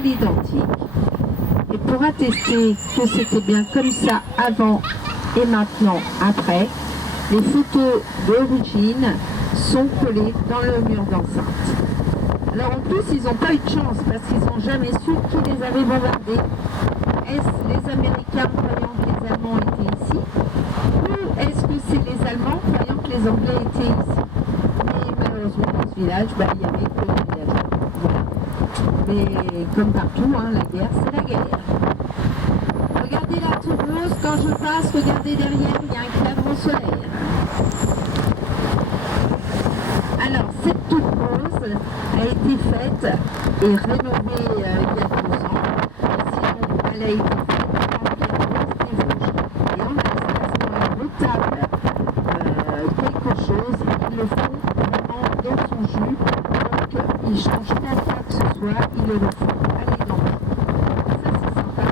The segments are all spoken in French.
à l'identique. Et pour attester que c'était bien comme ça avant et maintenant après, les photos d'origine sont collées dans le mur d'enceinte. Alors en plus, ils n'ont pas eu de chance parce qu'ils n'ont jamais su qui les avait bombardés. Est-ce les Américains croyant que les Allemands étaient ici? Ou est-ce que c'est les Allemands croyant que les Anglais étaient ici? Mais malheureusement, dans ce village, il n'y avait que les villageois. Voilà. Mais comme partout, hein, la guerre, c'est la guerre. Regardez la tour rose, quand je passe, regardez derrière, il y a un cadre solaire. Alors, cette tour rose a été faite et rénovée il y a 2 ans. Sinon, elle a été faite en pierre rose des Vosges. Et en Alsace, quand ils retapent quelque chose, ils le font vraiment dans son jus. Donc, ils ne changent pas quoi que ce soit, ils le refont à l'identique. Ça, c'est sympa.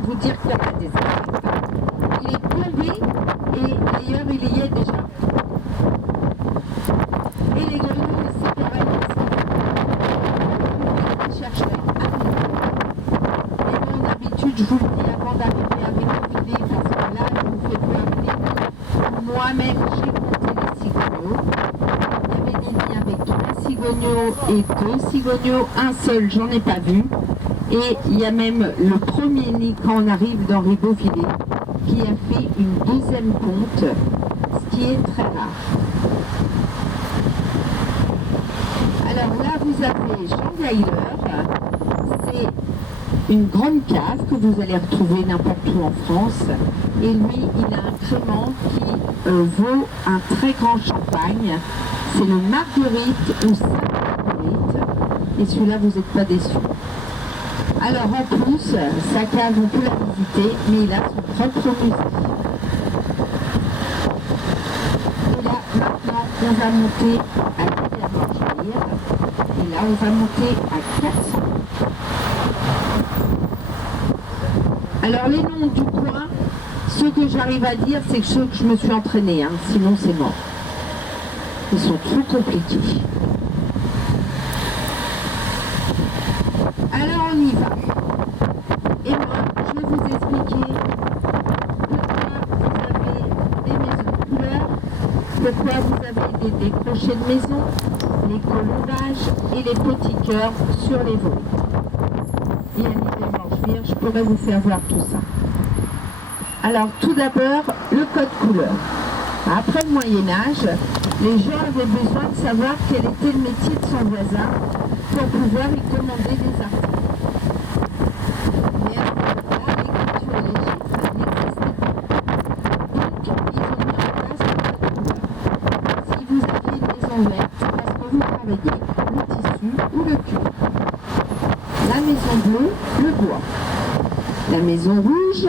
Vous dire qu'il y aura des effets. Il est plombé et d'ailleurs il y est déjà. Et les grenouilles, c'est pareil. Ils chercheraient mais bon, d'habitude, je vous le dis avant d'arriver avec le filet, parce que là, je vous fais voir des nids. Moi-même, j'ai compté les cigognos. Il y avait des nids avec 3 cigognos et 2 cigognos. Un seul, j'en ai pas vu. Et il y a même le premier nid quand on arrive dans Ribeauvillé qui a fait une 2e ponte, ce qui est très rare. Alors là, vous avez Jean Geiler, c'est une grande cave que vous allez retrouver n'importe où en France. Et lui, il a un crément qui vaut un très grand champagne. C'est le Marguerite ou Saint-Marguerite. Et celui-là, vous n'êtes pas déçus. Alors en plus, sa cave, on peut la visiter, mais il a son propre musée. Et là, maintenant, on va monter à Guillermo. Et là, on va monter à 400. Alors les noms du coin, ceux que j'arrive à dire, c'est ceux que je me suis entraînée, hein, sinon c'est mort. Ils sont trop compliqués. Alors on y va. Et moi, je vais vous expliquer pourquoi vous avez des maisons de couleur, pourquoi vous avez des décrochés de maison, les colombages et les petits cœurs sur les volets. Et à l'hiver, je pourrais vous faire voir tout ça. Alors tout d'abord, le code couleur. Après le Moyen-Âge, les gens avaient besoin de savoir quel était le métier de son voisin pour pouvoir y commander des articles. Mais avant l'écriture et les chiffres n'existaient pas. Donc, ils ont mis en place le code couleur. Si vous aviez une maison verte, c'est parce que vous travaillez le tissu ou le cuir. La maison bleue, le bois. La maison rouge,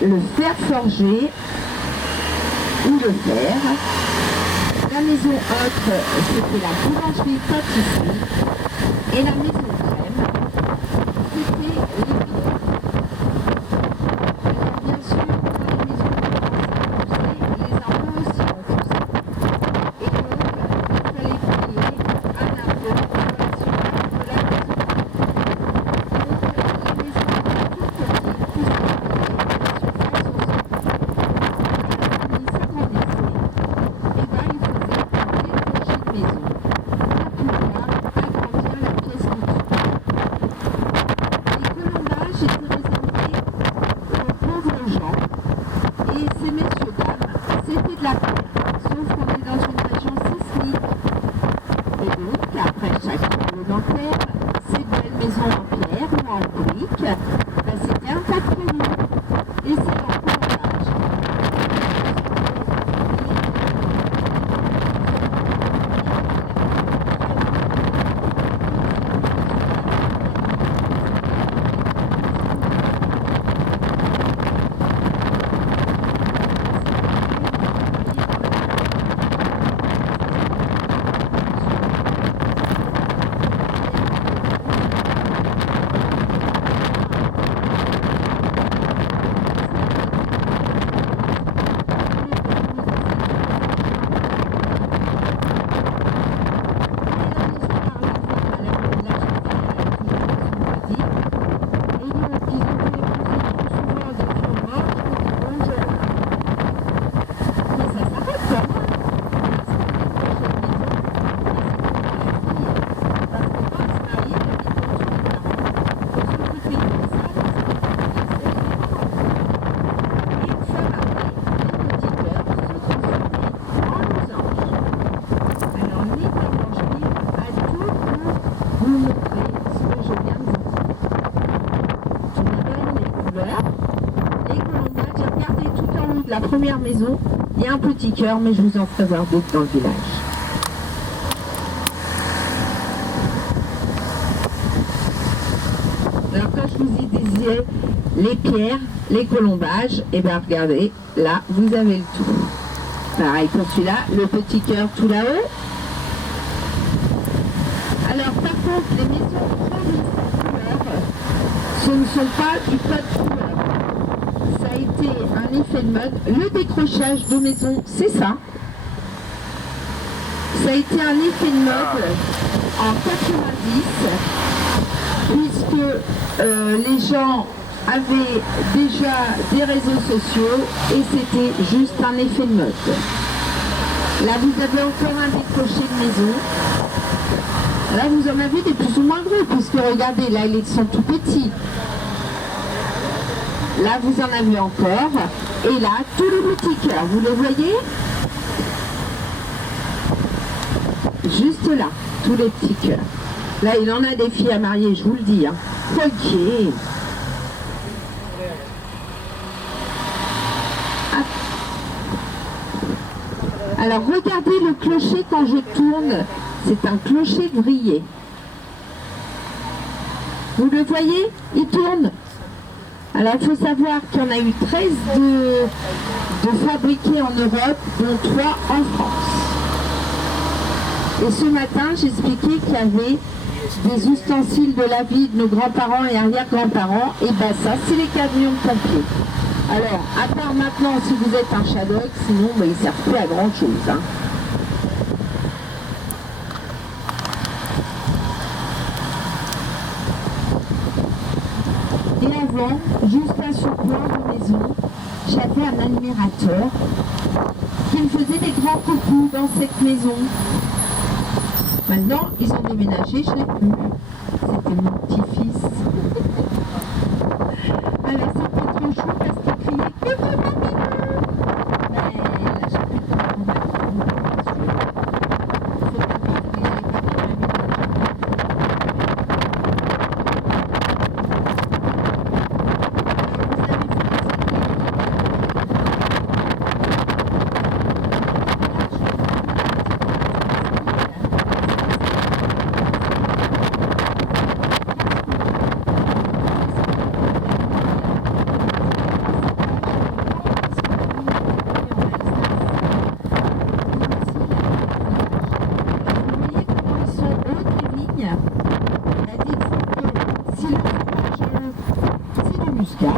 le fer forgé ou le fer. La maison autre, c'était la boulangerie-pâtisserie. Et la maison crème, c'était les bières. Alors bien sûr, dans les maisons de les impôts aussi ont poussé. Et donc, il fallait payer un impôt sur la surface de la maison. Donc, les maisons toutes petites poussaient la surface aussi. La première maison, il y a un petit cœur, mais je vous en ferai voir d'autres dans le village. Alors quand je vous y disais les pierres, les colombages, et bien regardez, là vous avez le tout. Pareil pour celui-là, le petit cœur tout là-haut. Alors par contre, les maisons couleur, ce ne sont pas du code couleur. Ça a été un effet de mode. Le décrochage de maison, c'est ça. Ça a été un effet de mode en 90, puisque les gens avaient déjà des réseaux sociaux et c'était juste un effet de mode. Là, vous avez encore un décroché de maison. Là, vous en avez des plus ou moins gros, puisque regardez, là, ils sont tout petits. Là, vous en avez encore. Et là, tous les petits cœurs, vous les voyez? Juste là, tous les petits cœurs. Là, il en a des filles à marier, je vous le dis. Hein. Ok. Ah. Alors, regardez le clocher quand je tourne. C'est un clocher vrillé. Vous le voyez? Il tourne. Alors, il faut savoir qu'il y en a eu 13 de fabriqués en Europe, dont 3 en France. Et ce matin, j'expliquais qu'il y avait des ustensiles de la vie de nos grands-parents et arrière-grands-parents. Et ben ça, c'est les camions de pompiers. Alors, à part maintenant, si vous êtes un Shadok, sinon ben, ils ne servent plus à grand-chose. Hein. Et avant, juste à ce coin de maison, j'avais un admirateur qui me faisait des grands coucous dans cette maison. Maintenant, ils ont déménagé, je ne l'ai plus. C'était mon petit-fils. Alors, c'était trop chou parce qu'il criait « Que maman mignon !» Mais là, j'ai plus de temps pour ma fille. Faut pas croire que j'ai pas de ma mignon.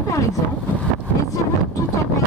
Par exemple, et c'est tout en bas.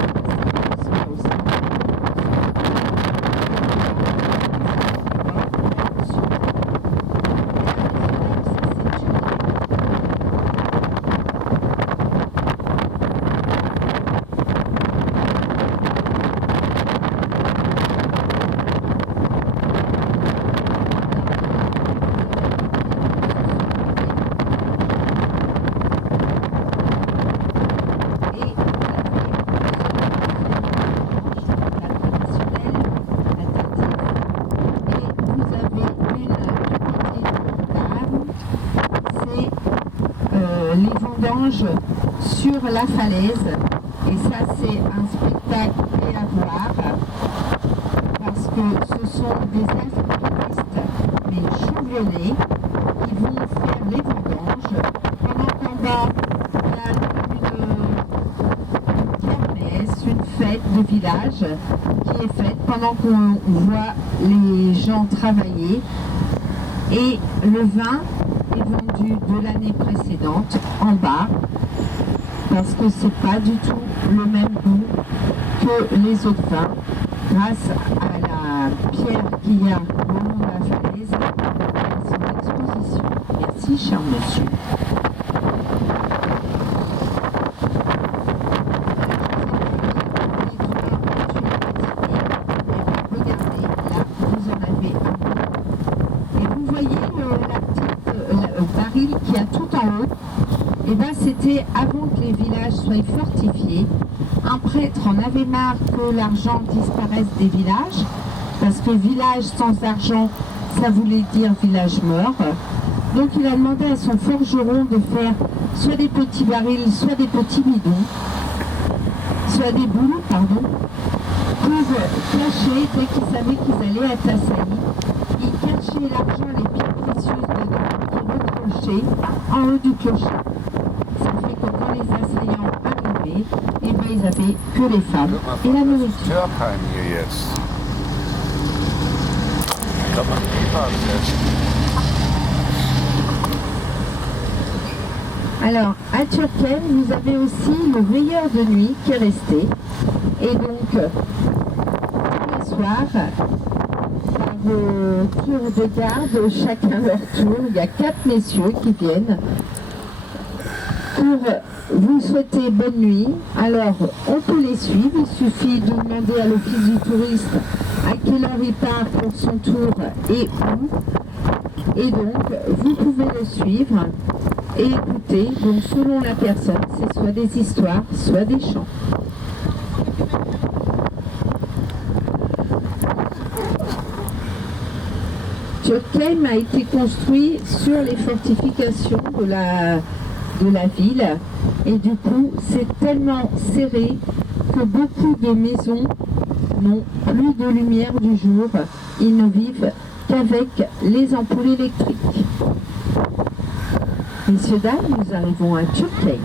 Les vendanges sur la falaise, et ça c'est un spectacle à voir parce que ce sont des alpinistes mais chevelés qui vont faire les vendanges pendant qu'en bas il y a une kermesse, une fête de village qui est faite pendant qu'on voit les gens travailler, et le vin est vendu de l'année précédente en bas parce que c'est pas du tout le même goût que les autres vins grâce à la pierre qu'il y a au long de la falaise à son exposition. Merci cher monsieur. Regardez, là vous en avez un. Et vous voyez baril qui a tout en haut, et ben c'était avant que les villages soient fortifiés. Un prêtre en avait marre que l'argent disparaisse des villages, parce que village sans argent, ça voulait dire village mort. Donc il a demandé à son forgeron de faire soit des petits barils, soit des petits bidons, soit des boules, pardon, pour cacher, dès qu'ils savaient qu'ils allaient être assaillis, ils cachaient l'argent, les pierres précieuses dedans, qu'ils recrochaient en haut du clocher. Ça fait que quand les assaillants arrivaient, eh ben, ils avaient que les femmes et la nourriture. Alors, à Turckheim, vous avez aussi le veilleur de nuit qui est resté. Et donc, tous les soirs, par tour de garde, chacun leur tour, il y a 4 messieurs qui viennent pour vous souhaiter bonne nuit. Alors, on peut les suivre, il suffit de demander à l'office du tourisme à quelle heure il part pour son tour et où. Et donc, vous pouvez le suivre et écouter. Donc, selon la personne, c'est soit des histoires, soit des chants. Turckheim a été construit sur les fortifications de la ville, et du coup c'est tellement serré que beaucoup de maisons n'ont plus de lumière du jour, ils ne vivent qu'avec les ampoules électriques. Messieurs, dames, nous arrivons à Turckheim.